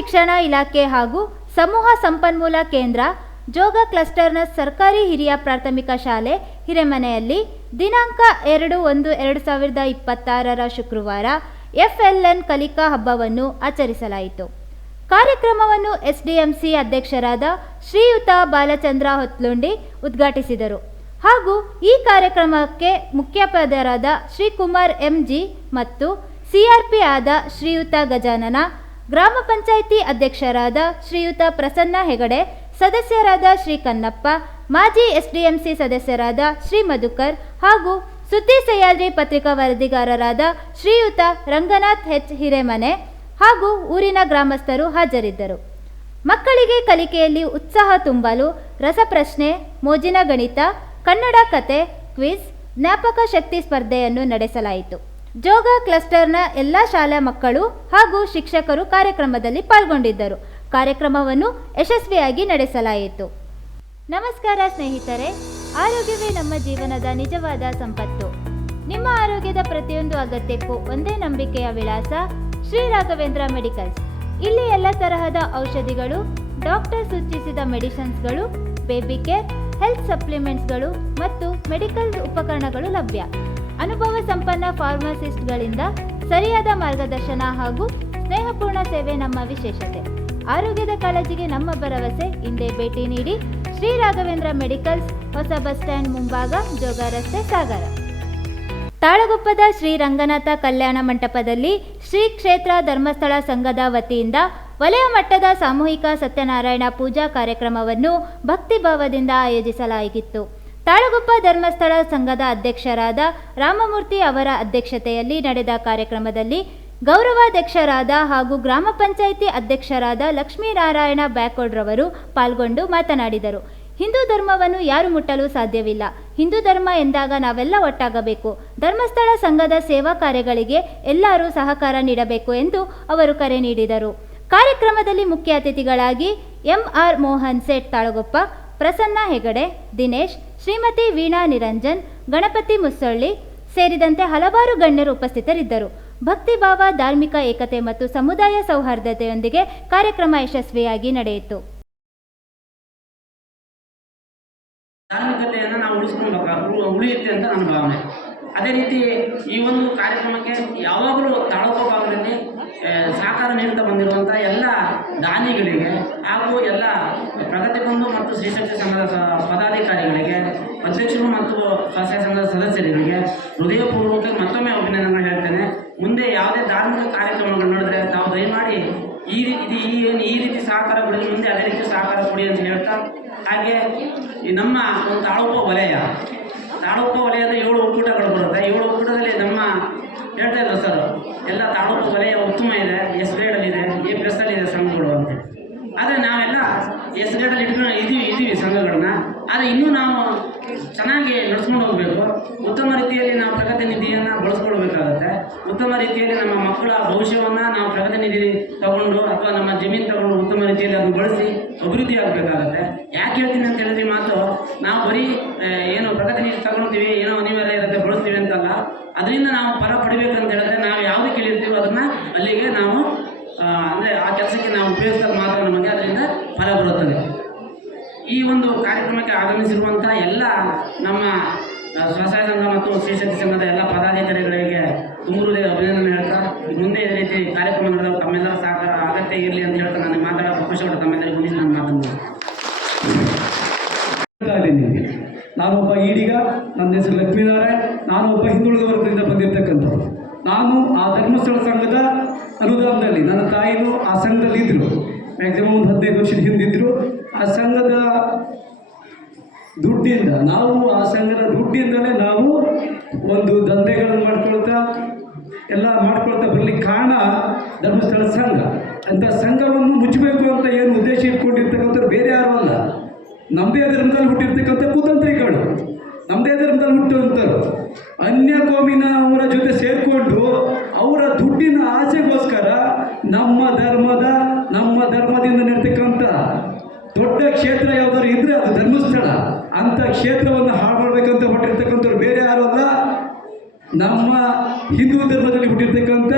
ಶಿಕ್ಷಣ ಇಲಾಖೆ ಹಾಗೂ ಸಮೂಹ ಸಂಪನ್ಮೂಲ ಕೇಂದ್ರ ಜೋಗ ಕ್ಲಸ್ಟರ್ನ ಸರ್ಕಾರಿ ಹಿರಿಯ ಪ್ರಾಥಮಿಕ ಶಾಲೆ ಹಿರೇಮನೆಯಲ್ಲಿ ದಿನಾಂಕ ಎರಡು ಒಂದು ಎರಡು ಸಾವಿರದ ಇಪ್ಪತ್ತಾರರ ಶುಕ್ರವಾರ ಎಫ್ಎಲ್ಎನ್ ಕಲಿಕಾ ಹಬ್ಬವನ್ನು ಆಚರಿಸಲಾಯಿತು. ಕಾರ್ಯಕ್ರಮವನ್ನು ಎಸ್ಡಿಎಂಸಿ ಅಧ್ಯಕ್ಷರಾದ ಶ್ರೀಯುತ ಬಾಲಚಂದ್ರ ಹೊತ್ಲುಂಡಿ ಉದ್ಘಾಟಿಸಿದರು. ಹಾಗೂ ಈ ಕಾರ್ಯಕ್ರಮಕ್ಕೆ ಮುಖ್ಯೋಪಾಧ್ಯಾಯರಾದ ಶ್ರೀಕುಮಾರ್ ಎಂಜಿ ಮತ್ತು ಸಿಆರ್ಪಿ ಆದ ಶ್ರೀಯುತ ಗಜಾನನ ಗ್ರಾಮ ಪಂಚಾಯಿತಿ ಅಧ್ಯಕ್ಷರಾದ ಶ್ರೀಯುತ ಪ್ರಸನ್ನ ಹೆಗಡೆ, ಸದಸ್ಯರಾದ ಶ್ರೀ ಕನ್ನಪ್ಪ, ಮಾಜಿ ಎಸ್ಡಿಎಂಸಿ ಸದಸ್ಯರಾದ ಶ್ರೀ ಮಧುಕರ್ ಹಾಗೂ ಸುದ್ದಿ ಸಹ್ಯಾದ್ರಿ ಪತ್ರಿಕಾ ವರದಿಗಾರರಾದ ಶ್ರೀಯುತ ರಂಗನಾಥ್ ಎಚ್. ಹಿರೇಮನೆ ಹಾಗೂ ಊರಿನ ಗ್ರಾಮಸ್ಥರು ಹಾಜರಿದ್ದರು. ಮಕ್ಕಳಿಗೆ ಕಲಿಕೆಯಲ್ಲಿ ಉತ್ಸಾಹ ತುಂಬಲು ರಸಪ್ರಶ್ನೆ, ಮೋಜಿನ ಗಣಿತ, ಕನ್ನಡ ಕತೆ, ಕ್ವಿಜ್, ಜ್ಞಾಪಕ ಶಕ್ತಿ ಸ್ಪರ್ಧೆಯನ್ನು ನಡೆಸಲಾಯಿತು. ಜೋಗ ಕ್ಲಸ್ಟರ್ನ ಎಲ್ಲ ಶಾಲಾ ಮಕ್ಕಳು ಹಾಗೂ ಶಿಕ್ಷಕರು ಕಾರ್ಯಕ್ರಮದಲ್ಲಿ ಪಾಲ್ಗೊಂಡಿದ್ದರು. ಕಾರ್ಯಕ್ರಮವನ್ನು ಯಶಸ್ವಿಯಾಗಿ ನಡೆಸಲಾಯಿತು. ನಮಸ್ಕಾರ ಸ್ನೇಹಿತರೆ, ಆರೋಗ್ಯವೇ ನಮ್ಮ ಜೀವನದ ನಿಜವಾದ ಸಂಪತ್ತು. ನಿಮ್ಮ ಆರೋಗ್ಯದ ಪ್ರತಿಯೊಂದು ಅಗತ್ಯಕ್ಕೂ ಒಂದೇ ನಂಬಿಕೆಯ ವಿಳಾಸ ಶ್ರೀ ರಾಘವೇಂದ್ರ ಮೆಡಿಕಲ್ಸ್. ಇಲ್ಲಿ ಎಲ್ಲ ತರಹದ ಔಷಧಿಗಳು, ಡಾಕ್ಟರ್ ಸೂಚಿಸಿದ ಮೆಡಿಸಿನ್ಸ್ಗಳು ಬೇಬಿ ಕೇರ್, ಹೆಲ್ತ್ ಸಪ್ಲಿಮೆಂಟ್ಸ್ಗಳು ಮತ್ತು ಮೆಡಿಕಲ್ ಉಪಕರಣಗಳು ಲಭ್ಯ. ಅನುಭವ ಸಂಪನ್ನ ಫಾರ್ಮಸಿಸ್ಟ್ಗಳಿಂದ ಸರಿಯಾದ ಮಾರ್ಗದರ್ಶನ ಹಾಗೂ ಸ್ನೇಹಪೂರ್ಣ ಸೇವೆ ನಮ್ಮ ವಿಶೇಷತೆ. ಆರೋಗ್ಯದ ಕಾಳಜಿಗೆ ನಮ್ಮ ಭರವಸೆ. ಹಿಂದೆ ಭೇಟಿ ನೀಡಿ ಶ್ರೀ ರಾಘವೇಂದ್ರ ಮೆಡಿಕಲ್ಸ್ ಹೊಸ ಬಸ್ ಸ್ಟ್ಯಾಂಡ್ ಮುಂಭಾಗ, ಜೋಗ ರಸ್ತೆ, ಸಾಗರ. ತಾಳಗುಪ್ಪದ ಶ್ರೀ ರಂಗನಾಥ ಕಲ್ಯಾಣ ಮಂಟಪದಲ್ಲಿ ಶ್ರೀ ಕ್ಷೇತ್ರ ಧರ್ಮಸ್ಥಳ ಸಂಘದ ವತಿಯಿಂದ ವಲಯ ಮಟ್ಟದ ಸಾಮೂಹಿಕ ಸತ್ಯನಾರಾಯಣ ಪೂಜಾ ಕಾರ್ಯಕ್ರಮವನ್ನು ಭಕ್ತಿಭಾವದಿಂದ ಆಯೋಜಿಸಲಾಗಿತ್ತು. ತಾಳಗುಪ್ಪ ಧರ್ಮಸ್ಥಳ ಸಂಘದ ಅಧ್ಯಕ್ಷರಾದ ರಾಮಮೂರ್ತಿ ಅವರ ಅಧ್ಯಕ್ಷತೆಯಲ್ಲಿ ನಡೆದ ಕಾರ್ಯಕ್ರಮದಲ್ಲಿ ಗೌರವಾಧ್ಯಕ್ಷರಾದ ಹಾಗೂ ಗ್ರಾಮ ಪಂಚಾಯಿತಿ ಅಧ್ಯಕ್ಷರಾದ ಲಕ್ಷ್ಮೀನಾರಾಯಣ ಬ್ಯಾಕೋಡ್ರವರು ಪಾಲ್ಗೊಂಡು ಮಾತನಾಡಿದರು. ಹಿಂದೂ ಧರ್ಮವನ್ನು ಯಾರು ಮುಟ್ಟಲು ಸಾಧ್ಯವಿಲ್ಲ. ಹಿಂದೂ ಧರ್ಮ ಎಂದಾಗ ನಾವೆಲ್ಲ ಒಟ್ಟಾಗಬೇಕು. ಧರ್ಮಸ್ಥಳ ಸಂಘದ ಸೇವಾ ಕಾರ್ಯಗಳಿಗೆ ಎಲ್ಲರೂ ಸಹಕಾರ ನೀಡಬೇಕು ಎಂದು ಅವರು ಕರೆ ನೀಡಿದರು. ಕಾರ್ಯಕ್ರಮದಲ್ಲಿ ಮುಖ್ಯ ಅತಿಥಿಗಳಾಗಿ ಎಂಆರ್ ಮೋಹನ್ ಸೇಠ್ ತಾಳಗೊಪ್ಪ, ಪ್ರಸನ್ನ ಹೆಗಡೆ, ದಿನೇಶ್ ಶ್ರೀಮತಿ ವೀಣಾ ನಿರಂಜನ್ ಗಣಪತಿ ಮುಸಳ್ಳಿ ಸೇರಿದಂತೆ ಹಲವಾರು ಗಣ್ಯರು ಉಪಸ್ಥಿತರಿದ್ದರು. ಭಕ್ತಿಭಾವ ಧಾರ್ಮಿಕ ಏಕತೆ ಮತ್ತು ಸಮುದಾಯ ಸೌಹಾರ್ದತೆಯೊಂದಿಗೆ ಕಾರ್ಯಕ್ರಮ ಯಶಸ್ವಿಯಾಗಿ ನಡೆಯಿತು. ಧಾರ್ಮಿಕತೆಯನ್ನು ನಾವು ಉಳಿಸ್ಕೊಳ್ಬೇಕು. ಉಳಿಯುತ್ತೆ ಅಂತ ನನ್ನ ಭಾವನೆ. ಅದೇ ರೀತಿ ಈ ಒಂದು ಕಾರ್ಯಕ್ರಮಕ್ಕೆ ಯಾವಾಗಲೂ ತಾಳೂಕು ಭಾಗದಲ್ಲಿ ಆ, ಸಹಕಾರ ನೀಡುತ್ತಾ ಬಂದಿರುವಂಥ ಎಲ್ಲ ದಾನಿಗಳಿಗೆ ಹಾಗೂ ಎಲ್ಲ ಪ್ರಗತಿ ಬಂಧು ಮತ್ತು ಶ್ರೀಶಕ್ತಿ ಸಂಘದ ಪದಾಧಿಕಾರಿಗಳಿಗೆ, ಅಧ್ಯಕ್ಷರು ಮತ್ತು ಸ್ವಸಹಾಯ ಸಂಘದ ಸದಸ್ಯರಿಗೆ ಹೃದಯಪೂರ್ವಕ ಮತ್ತೊಮ್ಮೆ ಅಭಿನಂದನೆ ಹೇಳ್ತೇನೆ. ಮುಂದೆ ಯಾವುದೇ ಧಾರ್ಮಿಕ ಕಾರ್ಯಕ್ರಮಗಳು ನೋಡಿದ್ರೆ ತಾವು ದಯಮಾಡಿ ಈ ರೀತಿ ಈ ಏನು ಈ ರೀತಿ ಸಹಕಾರ ಕೊಡಿ, ಮುಂದೆ ಅದೇ ರೀತಿ ಸಹಕಾರ ಕೊಡಿ ಅಂತ ಹೇಳ್ತಾ, ಹಾಗೆ ನಮ್ಮ ಒಂದು ತಾಳುಪ ವಲಯ, ತಾಳುಪ ವಲಯದ ಏಳು ಒಕ್ಕೂಟಗಳು ಬರುತ್ತೆ. ಏಳು ಒಕ್ಕೂಟದಲ್ಲಿ ನಮ್ಮ ಹೇಳ್ತಾ ಇಲ್ಲ ಸರ್? ಎಲ್ಲ ತಾಲೂಕು ವಲಯ ಉತ್ತಮ ಇದೆ ಎಸ್ ಗ್ರೇಡಲ್ಲಿದೆ ಎ ಪ್ಲಸ್ಸಲ್ಲಿ ಇದೆ ಸಂಘಗಳು ಅಂತ ಆದರೆ ನಾವೆಲ್ಲ ಎಸ್ ಗ್ರೇಡಲ್ಲಿ ಇಟ್ಕೊಂಡು ಇದೀವಿ ಇದ್ದೀವಿ ಸಂಘಗಳನ್ನ. ಆದರೆ ಇನ್ನೂ ನಾವು ಚೆನ್ನಾಗಿ ನಡ್ಸ್ಕೊಂಡು ಹೋಗಬೇಕು. ಉತ್ತಮ ರೀತಿಯಲ್ಲಿ ನಾವು ಪ್ರಗತಿ ನಿಧಿಯನ್ನು ಬಳಸ್ಕೊಳ್ಬೇಕಾಗತ್ತೆ. ಉತ್ತಮ ರೀತಿಯಲ್ಲಿ ನಮ್ಮ ಮಕ್ಕಳ ಭವಿಷ್ಯವನ್ನು ನಾವು ಪ್ರಗತಿ ನಿಧಿ ತಗೊಂಡು ಅಥವಾ ನಮ್ಮ ಜಮೀನು ತಗೊಂಡು ಉತ್ತಮ ರೀತಿಯಲ್ಲಿ ಅದನ್ನು ಬಳಸಿ ಅಭಿವೃದ್ಧಿ ಆಗಬೇಕಾಗತ್ತೆ. ಯಾಕೆ ಹೇಳ್ತೀನಿ ಅಂತ ಹೇಳಿದ್ರೆ ಮಾತು, ನಾವು ಬರೀ ಏನು ಪ್ರಗತಿ ನಿಧಿ ತಗೊಳ್ತೀವಿ ಏನೋ ಅನಿವಾರ್ಯ ಇರುತ್ತೆ, ಬಳಸ್ತೀವಿ ಅಂತಲ್ಲ. ಅದರಿಂದ ನಾವು ಫಲ ಪಡಿಬೇಕಂತ ಹೇಳಿದ್ರೆ ನಾವು ಯಾವುದು ಕೇಳಿರ್ತೀವೋ ಅದನ್ನು ಅಲ್ಲಿಗೆ ನಾವು ಅಂದರೆ ಆ ಕೆಲಸಕ್ಕೆ ನಾವು ಉಪಯೋಗಿಸಿದಾಗ ಮಾತ್ರ ನಮಗೆ ಅದರಿಂದ ಫಲ ಬರುತ್ತದೆ. ಈ ಒಂದು ಕಾರ್ಯಕ್ರಮಕ್ಕೆ ಆಗಮಿಸಿರುವಂಥ ಎಲ್ಲ ನಮ್ಮ ಸ್ವಸಹಾಯ ಸಂಘ ಮತ್ತು ಶ್ರೀಶಕ್ತಿ ಸಂಘದ ಎಲ್ಲ ಪದಾಧಿಕಾರಿಗಳಿಗೆ ತುಂಬ ಹೃದಯ ಅಭಿನಂದನೆ ಹೇಳ್ತಾ, ಮುಂದೆ ಇದೇ ರೀತಿ ಕಾರ್ಯಕ್ರಮ ನಡೆದಾಗ ತಮ್ಮೆಲ್ಲರ ಸಹಕಾರ ಅಗತ್ಯ ಇರಲಿ ಅಂತ ಹೇಳ್ತಾ ನಾನು ಮಾತಾಡೋ ಅವಕಾಶ ಕೊಟ್ಟು ತಮ್ಮೆಲ್ಲರಿಗೂ ಮುಂದೆ ನಾನು ಮಾತನ್ನು ಹೇಳ್ತಾ ಇದ್ದೀನಿ ನಾನೊಬ್ಬ ಈಡಿಗ, ನನ್ನ ಹೆಸರು ಲಕ್ಷ್ಮೀನಾರಾಯಣ್ ನಾನು ಒಬ್ಬ ಹಿಂದುಳಿದ ವರ್ಗದಿಂದ ಬಂದಿರತಕ್ಕಂಥವ್ರು. ನಾನು ಆ ಧರ್ಮಸ್ಥಳ ಸಂಘದ ಅನುದಾನದಲ್ಲಿ, ನನ್ನ ತಾಯಿನೂ ಆ ಸಂಘದಲ್ಲಿ ಇದ್ದರು ಮ್ಯಾಕ್ಸಿಮಮ್ ಒಂದು ಹದಿನೈದು ವರ್ಷದ ಹಿಂದಿದ್ರು ಆ ಸಂಘದ ದುಡ್ಡಿಂದ, ನಾವು ಆ ಸಂಘದ ದುಡ್ಡಿಂದಲೇ ನಾವು ಒಂದು ದಂಧೆಗಳನ್ನು ಮಾಡ್ಕೊಳ್ತಾ, ಎಲ್ಲ ಮಾಡ್ಕೊಳ್ತಾ ಬರಲಿಕ್ಕೆ ಕಾರಣ ಧರ್ಮಸ್ಥಳ ಸಂಘ. ಅಂತ ಸಂಘವನ್ನು ಮುಚ್ಚಬೇಕು ಅಂತ ಏನು ಉದ್ದೇಶ ಇಟ್ಕೊಂಡಿರ್ತಕ್ಕಂಥವ್ರು ಬೇರೆ ಯಾರು ಅಲ್ಲ. ನಮ್ಮದೇ ಧರ್ಮದಲ್ಲಿ ಹುಟ್ಟಿರ್ತಕ್ಕಂಥ ಕುತಂತ್ರಿಗಳು ನಮ್ಮದೇ ಧರ್ಮದಲ್ಲಿ ಹುಟ್ಟುವಂಥರು ಅನ್ಯ ಕೋಮಿನ ಅವರ ಜೊತೆ ಸೇರಿಕೊಂಡು ಅವರ ದುಡ್ಡಿನ ಆಸೆಗೋಸ್ಕರ ನಮ್ಮ ಧರ್ಮದ, ನಮ್ಮ ಧರ್ಮದಿಂದ ನಡ್ತಕ್ಕಂಥ ದೊಡ್ಡ ಕ್ಷೇತ್ರ ಯಾವ್ದಾದ್ರು ಇದ್ರೆ ಅದು ಧರ್ಮಸ್ಥಳ. ಅಂತ ಕ್ಷೇತ್ರವನ್ನು ಹಾಳು ಮಾಡ್ಬೇಕಂತ ಹೊಟ್ಟಿರ್ತಕ್ಕಂಥವ್ರು ಬೇರೆ ಯಾರು ಅಲ್ಲ. ನಮ್ಮ ಹಿಂದೂ ಧರ್ಮದಲ್ಲಿ ಹುಟ್ಟಿರ್ತಕ್ಕಂಥ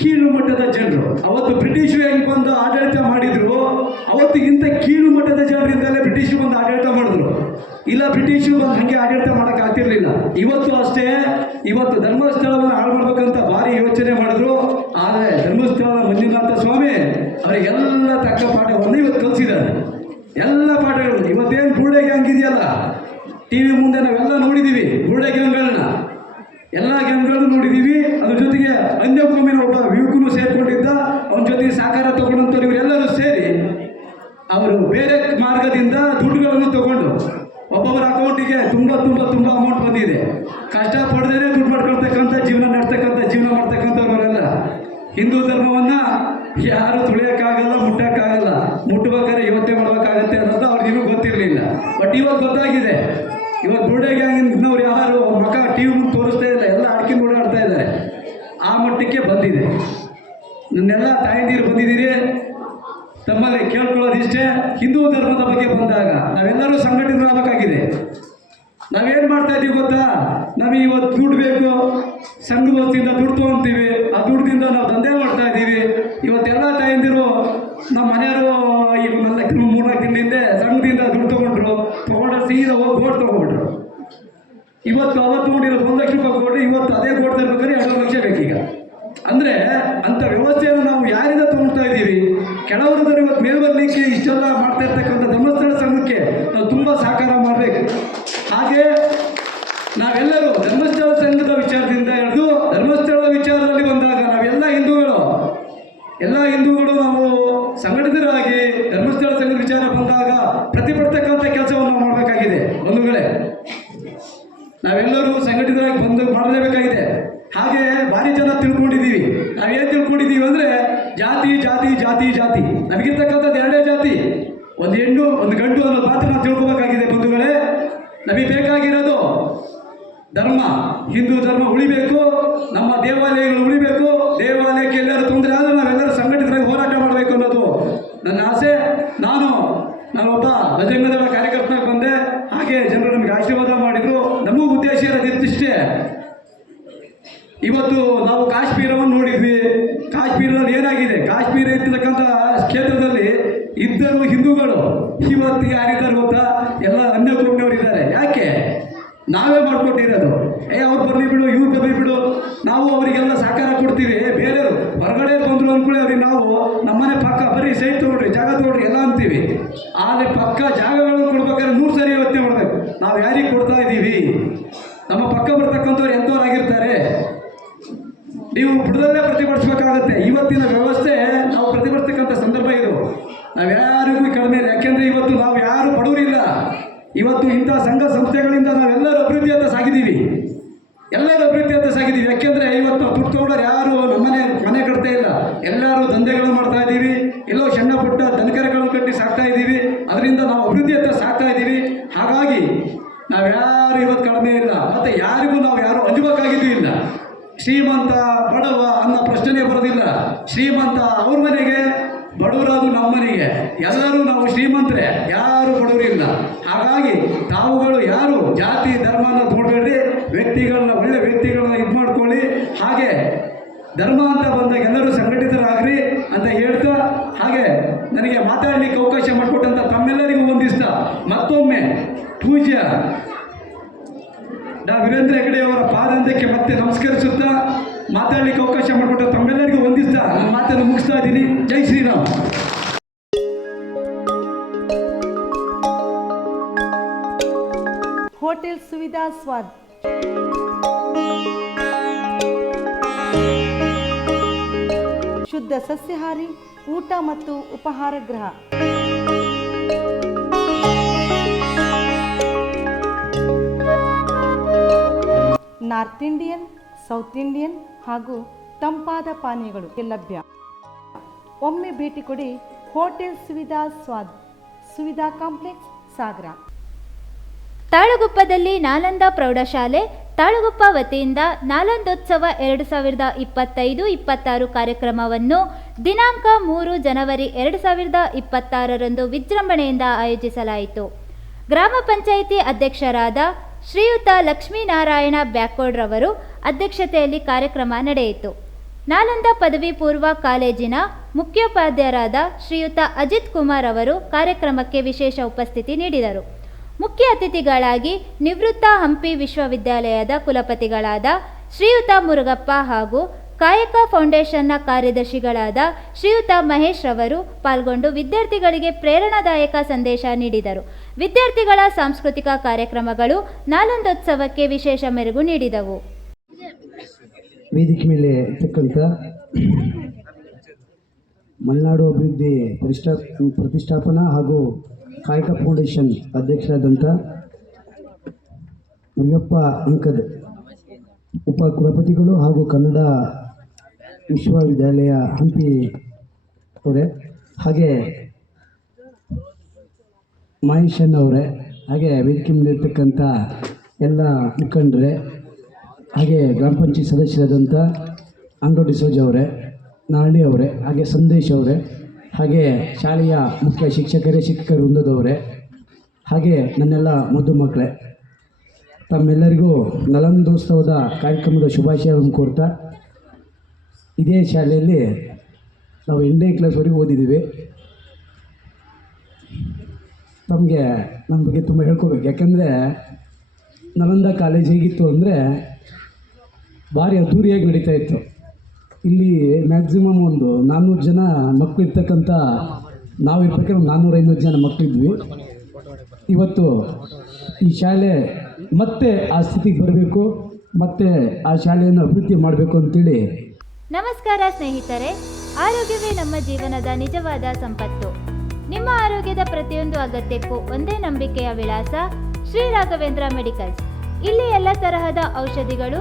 ಕೀಳು ಮಟ್ಟದ ಜನರು. ಅವತ್ತು ಬ್ರಿಟಿಷರಾಗಿ ಬಂದು ಆಡಳಿತ ಮಾಡಿದ್ರು. ಅವತ್ತು ಇಂಥ ಕೀಳು ಮಟ್ಟದ ಜನರಿಂದಲೇ ಬ್ರಿಟಿಷರು ಬಂದು ಆಡಳಿತ ಮಾಡಿದ್ರು. ಇಲ್ಲ ಬ್ರಿಟಿಷರು ಬಂದು ಹಂಗೆ ಆಡಳಿತ ಮಾಡಕ್ ಆಗ್ತಿರ್ಲಿಲ್ಲ. ಇವತ್ತು ಅಷ್ಟೇ, ಇವತ್ತು ಧರ್ಮಸ್ಥಳವನ್ನು ಹಾಳು ಮಾಡ್ಬೇಕಂತ ಭಾರಿ ಯೋಚನೆ ಮಾಡಿದ್ರು ಆದರೆ ಧರ್ಮಸ್ಥಳದ ಮಂಜುನಾಥ ಸ್ವಾಮಿ ಅವರಿಗೆಲ್ಲ ತಕ್ಕ ಪಾಠವನ್ನು ಇವತ್ತು ಕಲಿಸಿದ್ದಾರೆ ಎಲ್ಲ ಪಾಠಗಳು ಇವತ್ತೇನು ಬುರುಡೆ ಗ್ಯಾಂಗ್ ಇದೆಯಲ್ಲ ಟಿ ವಿ ಮುಂದೆ ನಾವೆಲ್ಲ ನೋಡಿದ್ದೀವಿ ಬುರುಡೆ ಗ್ಯಾಂಗ್ಗಳನ್ನ ಎಲ್ಲ ಗ್ಯಾಂಗ್ಗಳನ್ನು ನೋಡಿದ್ದೀವಿ ಅದ್ರ ಜೊತೆಗೆ ಅಂಜಪ್ಪಮ್ಮಿನ ಒಬ್ಬ ಯುವಕನು ಸೇರ್ಕೊಂಡಿದ್ದ ಅವನ ಜೊತೆಗೆ ಸಾಕಾರ ತಗೊಂಡಂತ ಇವರೆಲ್ಲರೂ ಸೇರಿ ಅವರು ಬೇರೆ ಮಾರ್ಗದಿಂದ ದುಡ್ಡುಗಳನ್ನು ತಗೊಂಡು ಒಬ್ಬೊಬ್ಬರ ಅಕೌಂಟಿಗೆ ತುಂಬ ತುಂಬ ತುಂಬ ಅಮೌಂಟ್ ಬಂದಿದೆ ಕಷ್ಟಪಡದೇನೆ ದುಡ್ಡು ಮಾಡ್ಕೊಳ್ತಕ್ಕಂಥ ಜೀವನ ನಡೆಸ್ತಕ್ಕಂಥ ಜೀವನ ಮಾಡ್ತಕ್ಕಂಥವ್ರೆಲ್ಲ ಹಿಂದೂ ಧರ್ಮವನ್ನ ಯಾರು ತುಳಿಯೋಕ್ಕಾಗಲ್ಲ, ಮುಟ್ಟಕ್ಕಾಗಲ್ಲ. ಮುಟ್ಟಬೇಕಾದ್ರೆ ಇವತ್ತೇ ಮಾಡ್ಬೇಕಾಗತ್ತೆ ಅನ್ನೋದು ಅವ್ರಿಗೆ ಇನ್ನೂ ಗೊತ್ತಿರಲಿಲ್ಲ. ಬಟ್ ಇವತ್ತು ಗೊತ್ತಾಗಿದೆ. ಇವತ್ತು ಬುರುಡೆ ಗ್ಯಾಂಗಿನವ್ರು ಯಾರು? ಮಕ್ಕ ಟಿ ವಿ ಮುಂದೆ ತೋರಿಸ್ತಾ ಇಲ್ಲ. ಎಲ್ಲ ಅಡಿಕೆ ಓಡಾಡ್ತಾ ಇದ್ದಾರೆ. ಆ ಮಟ್ಟಕ್ಕೆ ಬಂದಿದೆ. ನನ್ನೆಲ್ಲ ತಾಯಂದಿರು ಬಂದಿದ್ದೀರಿ? ತಮ್ಮಲ್ಲಿ ಕೇಳ್ಕೊಳ್ಳೋದಿಷ್ಟೇ. ಹಿಂದೂ ಧರ್ಮದ ಬಗ್ಗೆ ಬಂದಾಗ ನಾವೆಲ್ಲರೂ ಸಂಘಟನೆಯಾಗಬೇಕಾಗಿದೆ ನಾವೇನು ಮಾಡ್ತಾ ಇದೀವಿ ಗೊತ್ತಾ? ನಮಗೆ ಇವತ್ತು ದುಡ್ಡು ಬೇಕು. ಸಂಘ ವತಿಯಿಂದ ದುಡ್ಡು ತೊಗೊಂತೀವಿ. ಆ ದುಡ್ಡಿಂದ ನಾವು ದಂಧೆ ಮಾಡ್ತಾ ಇದ್ದೀವಿ. ಇವತ್ತೆಲ್ಲ ತಾಯಂದಿರು ನಮ್ಮ ಮನೆಯವರು ಈಗ ನಾಲ್ಕು ಮೂರ್ನಾಲ್ಕು ಹಿಂದೆ ಸಂಘದಿಂದ ದುಡ್ಡು ತೊಗೊಂಡ್ರು. ತೊಗೊಂಡ್ರೆ ಸೀದಾ ಹೋಗಿ ಗೋಟ್ ತೊಗೊಂಡ್ರು ಇವತ್ತು ಅವತ್ತು ನೋಡಿರೋ ಒಂದು ಲಕ್ಷ ರೂಪಾಯಿ ಕೊಟ್ಟು ಇವತ್ತು ಅದೇ ಗೋಟ್ ತರ್ಬೇಕಾದ್ರೆ ಎರಡು ಲಕ್ಷ ಬೇಕೀಗ. ಅಂದ್ರೆ ಅಂತ ವ್ಯವಸ್ಥೆಯನ್ನು ನಾವು ಯಾರಿಂದ ತಗೊಳ್ತಾ ಇದ್ದೀವಿ? ಕೆಲವರದ್ದು ಇವತ್ತು ಮೇಲ್ ಬರ್ಲಿಕ್ಕೆ ಇಷ್ಟೆಲ್ಲ ಮಾಡ್ತಾ ಇರ್ತಕ್ಕಂಥ ಧರ್ಮಸ್ಥಳ ಸಂಘಕ್ಕೆ ನಾವು ತುಂಬ ಸಹಕಾರ ಮಾಡಬೇಕು. ಹಾಗೆ ನಾವೆಲ್ಲರೂ ಧರ್ಮಸ್ಥಳ ಸಂಘದ ವಿಚಾರದಿಂದ ಹಿಡಿದು ಧರ್ಮಸ್ಥಳದ ವಿಚಾರದಲ್ಲಿ ಬಂದಾಗ ನಾವೆಲ್ಲ ಹಿಂದೂಗಳು. ಎಲ್ಲ ಹಿಂದೂಗಳು ನಾವು ಸಂಘಟಿತರಾಗಿ ಧರ್ಮಸ್ಥಳ ಸಂಘದ ವಿಚಾರ ಬಂದಾಗ ಪ್ರತಿಭಟಿಸ್ತಕ್ಕಂಥ ಕೆಲಸವನ್ನು ನಾವು ಮಾಡಬೇಕಾಗಿದೆ ಬಂಧುಗಳೇ ನಾವೆಲ್ಲರೂ ಸಂಘಟಿತರಾಗಿ ಬಂದು ಮಾಡಲೇಬೇಕಾಗಿದೆ. ಹಾಗೆ ಭಾರಿ ಜನ ತಿಳ್ಕೊಂಡಿದ್ದೀವಿ. ನಾವೇನು ತಿಳ್ಕೊಂಡಿದ್ದೀವಿ ಅಂದರೆ ಜಾತಿ ಜಾತಿ ಜಾತಿ ಜಾತಿ. ನಮಗಿರ್ತಕ್ಕಂಥದ್ದು ಎರಡೇ ಜಾತಿ. ಒಂದು ಹೆಣ್ಣು, ಒಂದು ಗಂಡು ಅನ್ನೋದು ಮಾತ್ರ ನಾವು ತಿಳ್ಕೊಬೇಕಾಗಿದೆ ಬಂಧುಗಳೇ. ನಮಗೆ ಬೇಕಾಗಿರೋದು ಧರ್ಮ. ಹಿಂದೂ ಧರ್ಮ ಉಳಿಬೇಕು, ನಮ್ಮ ದೇವಾಲಯಗಳು ಉಳಿಬೇಕು. ದೇವಾಲಯಕ್ಕೆ ಎಲ್ಲರೂ ತೊಂದರೆ ಆದರೆ ನಾವೆಲ್ಲರೂ ಸಂಘಟಿತರಾಗಿ ಹೋರಾಟ ಮಾಡಬೇಕು ಅನ್ನೋದು ನನ್ನ ಆಸೆ. ನಾನು, ನಾನೊಬ್ಬ ಬಜರಂಗದಳ ಕಾರ್ಯಕರ್ತನಾಗಿ ಬಂದೆ ಹಾಗೆ ಜನರು ನಮಗೆ ಆಶೀರ್ವಾದ ಮಾಡಿದ್ರು ನಮಗೂ ಉದ್ದೇಶ ಇರೋದಿಷ್ಟೇ ಇವತ್ತು ನಾವು ಕಾಶ್ಮೀರವನ್ನು ನೋಡಿದ್ವಿ ಕಾಶ್ಮೀರದಲ್ಲಿ ಏನಾಗಿದೆ ಕಾಶ್ಮೀರ ಇರ್ತಕ್ಕಂಥ ಕ್ಷೇತ್ರದಲ್ಲಿ ಇದ್ದರು ಹಿಂದೂಗಳು ಇವತ್ತು ಯಾರಿದ್ದಾರೆ ಗೊತ್ತಾ ಎಲ್ಲ ಅನ್ಯ ಇದ್ದಾರೆ. ಯಾಕೆ? ನಾವೇ ಮಾಡ್ಕೊಟ್ಟಿರೋದು. ಏ, ಅವ್ರು ಬರಲಿ ಬಿಡು, ಇವ್ರು ಬರಲಿ ಬಿಡು. ನಾವು ಅವರಿಗೆಲ್ಲ ಸಹಕಾರ ಕೊಡ್ತೀವಿ. ಬೇರೆಯವರು, ಹೊರಗಡೆ ಬಂದರು ಅಂದ್ಕೊಳ್ಳಿ ಅವ್ರಿಗೆ ನಾವು. ನಮ್ಮನೆ ಪಕ್ಕ, ಬರೀ ಸೈಟ್ ತೊಗೊಳ್ರಿ ಜಾಗ ತೊಗೊಳ್ರಿ ಎಲ್ಲ ಅಂತೀವಿ. ಆದರೆ ಪಕ್ಕ ಜಾಗಗಳನ್ನು ಕೊಡ್ಬೇಕಾದ್ರೆ ನೂರು ಸರಿ ಯೋಚನೆ ಮಾಡಬೇಕು. ನಾವು ಯಾರಿಗೆ ಕೊಡ್ತಾ ಇದ್ದೀವಿ? ನಮ್ಮ ಪಕ್ಕ ಬರ್ತಕ್ಕಂಥವ್ರು ಎಂಥವ್ರಾಗಿರ್ತಾರೆ ನೀವು ಬಿಡದಲ್ಲೇ ಪ್ರತಿಭಟಿಸ್ಬೇಕಾಗತ್ತೆ. ಇವತ್ತಿನ ವ್ಯವಸ್ಥೆ ನಾವು ಪ್ರತಿಭಟಿಸ್ತಕ್ಕಂಥ ಸಂದರ್ಭ ಇದು. ನಾವ್ಯಾರಿಗೂ ಕಡಿಮೆ ಇಲ್ಲ. ಯಾಕೆಂದ್ರೆ ಇವತ್ತು ನಾವು ಯಾರು ಬಡವರಿಲ್ಲ. ಇವತ್ತು ಇಂಥ ಸಂಘ ಸಂಸ್ಥೆಗಳಿಂದ ನಾವೆಲ್ಲರೂ ಅಭಿವೃದ್ಧಿಯತ್ತ ಸಾಗಿದ್ದೀವಿ. ಎಲ್ಲರೂ ಅಭಿವೃದ್ಧಿಯತ್ತ ಸಾಗಿದ್ದೀವಿ. ಯಾಕೆಂದ್ರೆ ಇವತ್ತು ದುಡ್ಡು ಯಾರು ನಮ್ಮನೆ ಮನೆ ಕಟ್ತಾ ಇಲ್ಲ. ಎಲ್ಲರೂ ದಂಧೆಗಳು ಮಾಡ್ತಾ ಇದ್ದೀವಿ. ಎಲ್ಲೋ ಸಣ್ಣ ಪುಟ್ಟ ದನಕರಗಳನ್ನು ಕಟ್ಟಿ ಸಾಕ್ತಾ ಇದ್ದೀವಿ. ಅದರಿಂದ ನಾವು ಅಭಿವೃದ್ಧಿಯತ್ತ ಸಾಕ್ತಾ ಇದ್ದೀವಿ. ಹಾಗಾಗಿ ನಾವ್ಯಾರು ಇವತ್ತು ಕಡಿಮೆ ಇಲ್ಲ. ಮತ್ತೆ ಯಾರಿಗೂ ನಾವು ಯಾರು ಅಂಜಬೇಕಾಗಿದ್ದು ಇಲ್ಲ. ಶ್ರೀಮಂತ ಬಡವ ಅನ್ನೋ ಪ್ರಶ್ನೆ ಬರೋದಿಲ್ಲ. ಶ್ರೀಮಂತ ಅವ್ರ ಮನೆಗೆ ಬಡವರಾದು ನಮ್ಮನಿಗೆ ಎಲ್ಲರೂ ನಾವು ಶ್ರೀಮಂತರೇ, ಯಾರು ಬಡವರಿಲ್ಲ ಹಾಗಾಗಿ ತಾವುಗಳು ಯಾರು? ಜಾತಿ, ಧರ್ಮನ ನೋಡಬೇಡ್ರಿ, ವ್ಯಕ್ತಿಗಳನ್ನ, ಒಳ್ಳೆ ವ್ಯಕ್ತಿಗಳನ್ನ ಇದು ಮಾಡ್ಕೊಳ್ಳಿ. ಹಾಗೆ ಧರ್ಮ ಅಂತ ಬಂದಾಗ ಎಲ್ಲರೂ ಸಂಘಟಿತರಾಗ್ರಿ ಅಂತ ಹೇಳ್ತಾ, ಹಾಗೆ ನನಗೆ ಮಾತಾಡಲಿಕ್ಕೆ ಅವಕಾಶ ಸ್ವಾದ್ ಶುದ್ಧ ಸಸ್ಯಾಹಾರಿ, ಊಟ ಮತ್ತು ಉಪಹಾರ ಗೃಹ. ನಾರ್ತ್ ಇಂಡಿಯನ್, ಸೌತ್ ಇಂಡಿಯನ್ ಹಾಗೂ ತಂಪಾದ ಪಾನೀಯಗಳು ಲಭ್ಯ. ಒಮ್ಮೆ ಭೇಟಿ ಕೊಡಿ ಹೋಟೆಲ್ ಸುವಿಧಾ ಸ್ವಾದ್, ಸುವಿಧಾ ಕಾಂಪ್ಲೆಕ್ಸ್, ಸಾಗರ. ತಾಳಗುಪ್ಪದಲ್ಲಿ ನಾಲಂದ ಪ್ರೌಢಶಾಲೆ, ತಾಳಗುಪ್ಪ ವತಿಯಿಂದ ನಾಲಂದೋತ್ಸವ ಎರಡು ಸಾವಿರದ ಇಪ್ಪತ್ತೈದು ಇಪ್ಪತ್ತಾರು ಕಾರ್ಯಕ್ರಮವನ್ನು ದಿನಾಂಕ ಮೂರು ಜನವರಿ ಎರಡು ಸಾವಿರದ ಇಪ್ಪತ್ತಾರರಂದು ವಿಜೃಂಭಣೆಯಿಂದ ಆಯೋಜಿಸಲಾಯಿತು. ಗ್ರಾಮ ಪಂಚಾಯಿತಿ ಅಧ್ಯಕ್ಷರಾದ ಶ್ರೀಯುತ ಲಕ್ಷ್ಮೀನಾರಾಯಣ ಬ್ಯಾಕೋಡ್ರವರು ಅಧ್ಯಕ್ಷತೆಯಲ್ಲಿ ಕಾರ್ಯಕ್ರಮ ನಡೆಯಿತು. ನಾಲಂದ ಪದವಿ ಪೂರ್ವ ಕಾಲೇಜಿನ ಮುಖ್ಯೋಪಾಧ್ಯಾಯರಾದ ಶ್ರೀಯುತ ಅಜಿತ್ ಕುಮಾರ್ ಅವರು ಕಾರ್ಯಕ್ರಮಕ್ಕೆ ವಿಶೇಷ ಉಪಸ್ಥಿತಿ ನೀಡಿದರು. ಮುಖ್ಯ ಅತಿಥಿಗಳಾಗಿ ನಿವೃತ್ತ ಹಂಪಿ ವಿಶ್ವವಿದ್ಯಾಲಯದ ಕುಲಪತಿಗಳಾದ ಶ್ರೀಯುತ ಮುರುಗಪ್ಪ ಹಾಗೂ ಕಾಯಕ ಫೌಂಡೇಶನ್ನ ಕಾರ್ಯದರ್ಶಿಗಳಾದ ಶ್ರೀಯುತ ಮಹೇಶ್ ರವರು ಪಾಲ್ಗೊಂಡು ವಿದ್ಯಾರ್ಥಿಗಳಿಗೆ ಪ್ರೇರಣಾದಾಯಕ ಸಂದೇಶ ನೀಡಿದರು. ವಿದ್ಯಾರ್ಥಿಗಳ ಸಾಂಸ್ಕೃತಿಕ ಕಾರ್ಯಕ್ರಮಗಳು ನಾಲಂದೋತ್ಸವಕ್ಕೆ ವಿಶೇಷ ಮೆರುಗು ನೀಡಿದವು. ವೇದಿಕೆ ಮಲೆನಾಡು ಅಭಿವೃದ್ಧಿ ಪ್ರತಿಷ್ಠಾ ಪ್ರತಿಷ್ಠಾಪನಾ ಹಾಗೂ ಕಾಯಕ ಫೌಂಡೇಶನ್ ಅಧ್ಯಕ್ಷರಾದಂಥ ಮುನಿಯಪ್ಪ ಅಂಕದ್ ಉಪ ಕುಲಪತಿಗಳು ಹಾಗೂ ಕನ್ನಡ ವಿಶ್ವವಿದ್ಯಾಲಯ ಹಂಪಿ ಅವರೇ, ಹಾಗೆ ಮಹೇಶನ್ ಅವರೇ, ಹಾಗೆ ವೇದಿಕೆ ಮೇಲೆ ಇರ್ತಕ್ಕಂಥ ಎಲ್ಲ ಮುಖಂಡರೇ, ಹಾಗೆ ಗ್ರಾಮ ಪಂಚಾಯತ್ ಸದಸ್ಯರಾದಂಥ ಅಂಗಡಿ ಡಿಸೋಜ್ ಅವರೇ ನಾರಣಿ ಅವರೇ, ಹಾಗೆ ಸಂದೇಶ್ ಅವರೇ ಹಾಗೆ ಶಾಲೆಯ ಮುಖ್ಯ ಶಿಕ್ಷಕರೇ ಶಿಕ್ಷಕ ವೃಂದದವರೇ, ಹಾಗೆ ನನ್ನೆಲ್ಲ ಮುದ್ದು ಮಕ್ಕಳೇ, ತಮ್ಮೆಲ್ಲರಿಗೂ ನಲಂದೋತ್ಸವದ ಕಾರ್ಯಕ್ರಮದ ಶುಭಾಶಯವನ್ನು ಕೋರ್ತಾ, ಇದೇ ಶಾಲೆಯಲ್ಲಿ ನಾವು ಎಂಟನೇ ಕ್ಲಾಸ್ವರೆಗೆ ಓದಿದ್ದೀವಿ. ತಮಗೆ ನಮ್ಮ ಬಗ್ಗೆ ತುಂಬ ಹೇಳ್ಕೋಬೇಕು. ಯಾಕೆಂದರೆ ನಲಂದ ಕಾಲೇಜ್ ಹೇಗಿತ್ತು ಅಂದರೆ ಭಾರಿ ಅದ್ಧೂರಿಯಾಗಿ ನಡೀತಾ ಇತ್ತು. ಇಲ್ಲಿ ಮ್ಯಾಕ್ಸಿಮಮ್ ಒಂದು ನಾನ್ನೂರು ಜನ ಮಕ್ಕಳು ಇರ್ತಕ್ಕಂಥ ನಾವು ಇರ್ಬೇಕಾದ್ರೆ ನಾನ್ನೂರ ಐನೂರು ಜನ ಮಕ್ಕಳಿದ್ವಿ. ಇವತ್ತು ಈ ಶಾಲೆ ಮತ್ತೆ ಆ ಸ್ಥಿತಿಗೆ ಬರಬೇಕು, ಮತ್ತೆ ಆ ಶಾಲೆಯನ್ನು ಅಭಿವೃದ್ಧಿ ಮಾಡಬೇಕು ಅಂತೇಳಿ. ನಮಸ್ಕಾರ ಸ್ನೇಹಿತರೆ, ಆರೋಗ್ಯವೇ ನಮ್ಮ ಜೀವನದ ನಿಜವಾದ ಸಂಪತ್ತು. ನಿಮ್ಮ ಆರೋಗ್ಯದ ಪ್ರತಿಯೊಂದು ಅಗತ್ಯಕ್ಕೂ ಒಂದೇ ನಂಬಿಕೆಯ ವಿಳಾಸ ಶ್ರೀ ರಾಘವೇಂದ್ರ ಮೆಡಿಕಲ್ಸ್. ಇಲ್ಲಿ ಎಲ್ಲ ತರಹದ ಔಷಧಿಗಳು,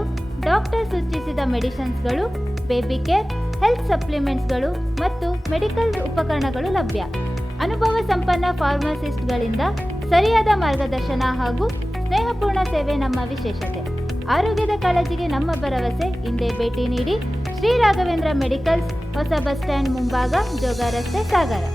ಡಾಕ್ಟರ್ ಸೂಚಿಸಿದ ಮೆಡಿಸಿನ್ಸ್ಗಳು ಬೇಬಿ ಕೇರ್ ಹೆಲ್ತ್ ಸಪ್ಲಿಮೆಂಟ್ಸ್ಗಳು ಮತ್ತು ಮೆಡಿಕಲ್ ಉಪಕರಣಗಳು ಲಭ್ಯ. ಅನುಭವ ಸಂಪನ್ನ ಫಾರ್ಮಸಿಸ್ಟ್ಗಳಿಂದ ಸರಿಯಾದ ಮಾರ್ಗದರ್ಶನ ಹಾಗೂ ಸ್ನೇಹಪೂರ್ಣ ಸೇವೆ ನಮ್ಮ ವಿಶೇಷತೆ. ಆರೋಗ್ಯದ ಕಾಳಜಿಗೆ ನಮ್ಮ ಭರವಸೆ. ಹಿಂದೆ ಭೇಟಿ ನೀಡಿ ಶ್ರೀ ರಾಘವೇಂದ್ರ ಮೆಡಿಕಲ್ಸ್, ಹೊಸ ಬಸ್ ಸ್ಟ್ಯಾಂಡ್ ಮುಂಭಾಗ ಜೋಗ ರಸ್ತೆ ಸಾಗರ.